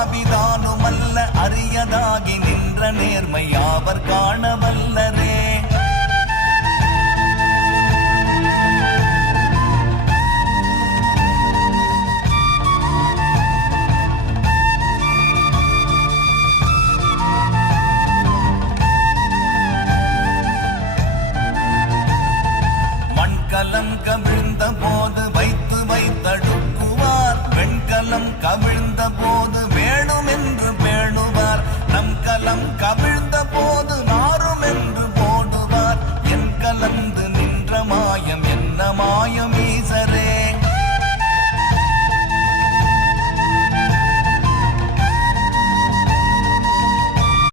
ஆவிதானுமல்ல அரியதாகி நின்ற நேர்மை அவர் காணவல்லரே. மண்கலம் கவிழ்ந்த போது வைத்து வைத்தடுக்குவார், வெண்கலம் கவிழ்ந்த போது வேணுமென்று பேணுவார். நம் கலம் கவிழ்